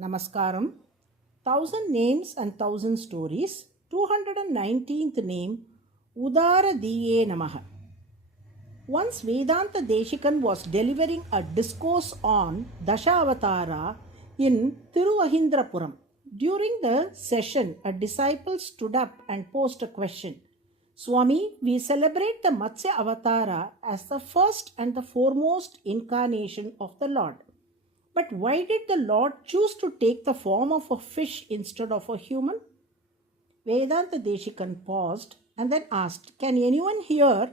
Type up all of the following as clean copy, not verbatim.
Namaskaram. 1000 Names and 1000 Stories. 219th name UDHARADHIYE NAMAH. Once Vedanta Deshikan was delivering a discourse on Dashavatara in Thiruvahindrapuram. During the session, a disciple stood up and posed a question. Swami, we celebrate the Matsya Avatara as the first and the foremost incarnation of the Lord. But why did the Lord choose to take the form of a fish instead of a human? Vedanta Deshikan paused and then asked, Can anyone here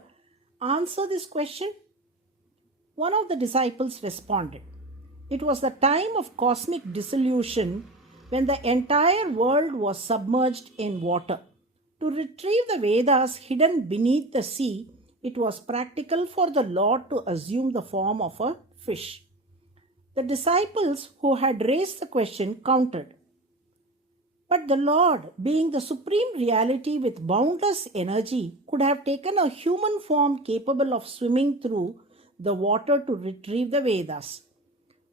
answer this question? One of the disciples responded. It was the time of cosmic dissolution when the entire world was submerged in water. To retrieve the Vedas hidden beneath the sea, it was practical for the Lord to assume the form of a fish. The disciples who had raised the question countered. But the Lord, being the supreme reality with boundless energy, could have taken a human form capable of swimming through the water to retrieve the Vedas.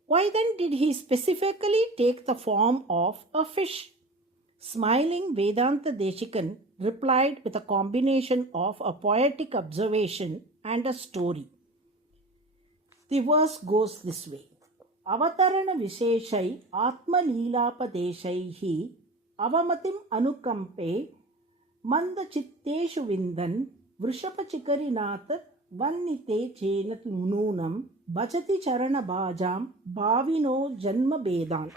Why then did he specifically take the form of a fish? Smiling, Vedanta Deshikan replied with a combination of a poetic observation and a story. The verse goes this way. Avatarana Visheshai Atma Leelapadeshaihi Avamatim Anukampe Manda Chitteshu Vindan Vrishapachikarinatha Vannite Chenat Nunam Bachati Charana Bhajam Bhavino Janma Bedan.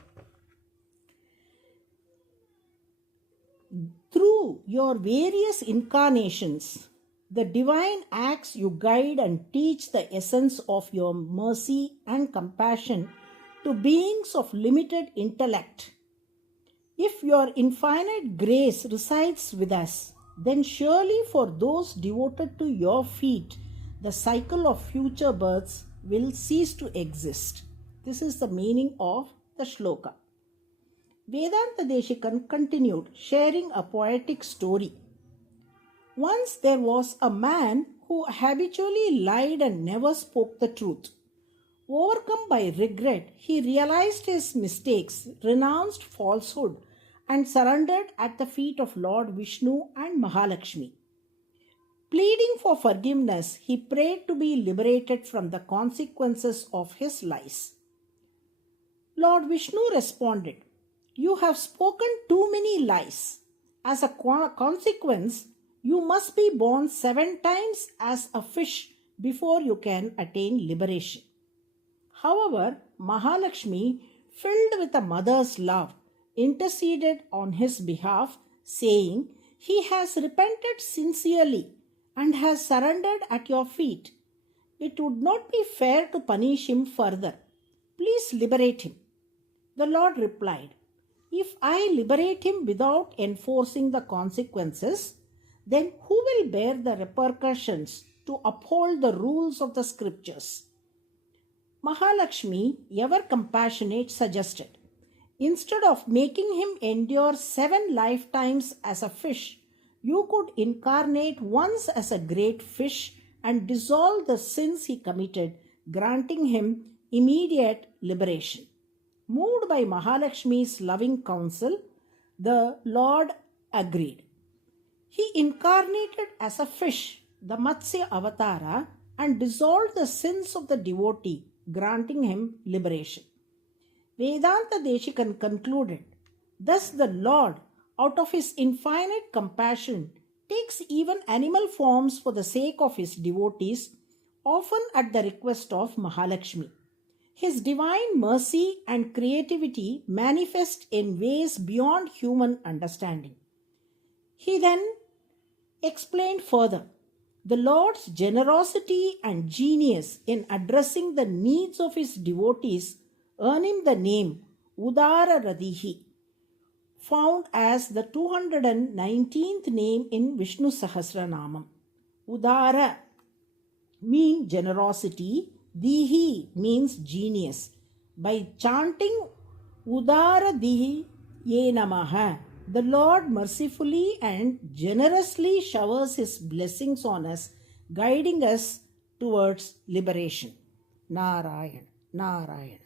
Through your various incarnations, the divine acts you guide and teach the essence of your mercy and compassion to beings of limited intellect. If your infinite grace resides with us, then surely for those devoted to your feet, the cycle of future births will cease to exist. This is the meaning of the shloka. Vedanta Deshikan continued, sharing a poetic story. Once there was a man who habitually lied and never spoke the truth. Overcome by regret, he realized his mistakes, renounced falsehood, and surrendered at the feet of Lord Vishnu and Mahalakshmi. Pleading for forgiveness, he prayed to be liberated from the consequences of his lies. Lord Vishnu responded, You have spoken too many lies. As a consequence, you must be born 7 times as a fish before you can attain liberation. However, Mahalakshmi, filled with a mother's love, interceded on his behalf, saying, He has repented sincerely and has surrendered at your feet. It would not be fair to punish him further. Please liberate him. The Lord replied, If I liberate him without enforcing the consequences, then who will bear the repercussions to uphold the rules of the scriptures? Mahalakshmi, ever compassionate, suggested, Instead of making him endure 7 lifetimes as a fish, you could incarnate once as a great fish and dissolve the sins he committed, granting him immediate liberation. Moved by Mahalakshmi's loving counsel, the Lord agreed. He incarnated as a fish, the Matsya Avatara, and dissolved the sins of the devotee, granting him liberation. Vedanta Deshikan concluded, Thus the Lord, out of his infinite compassion, takes even animal forms for the sake of his devotees, often at the request of Mahalakshmi. His divine mercy and creativity manifest in ways beyond human understanding. He then explained further, the Lord's generosity and genius in addressing the needs of his devotees earn him the name UDHARADHIYE, found as the 219th name in Vishnu Sahasranamam. Udara means generosity, Dihi means genius. By chanting UDHARADHIYE NAMAH, the Lord mercifully and generously showers His blessings on us, guiding us towards liberation. Narayan, Narayan.